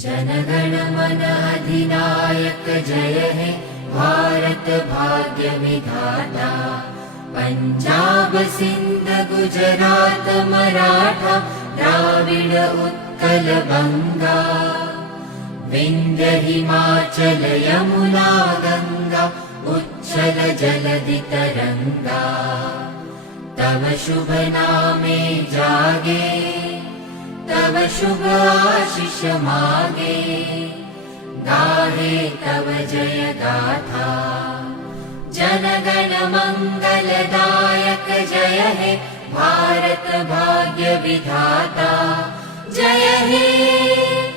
जनगण मन अधिनायक जय हे भारत भाग्य विधाता। पंजाब सिंध गुजरात मराठा द्राविड उत्कल बंगा। विंध्य हिमाचल यमुना गंगा उच्चल जलधि तरंगा। तव शुभ नामे जागे तव शुभ आशीष मागे। गाहे तव जय गाथा जनगण मंगलदायक जय हे भारत भाग्य विधाता। जय हे।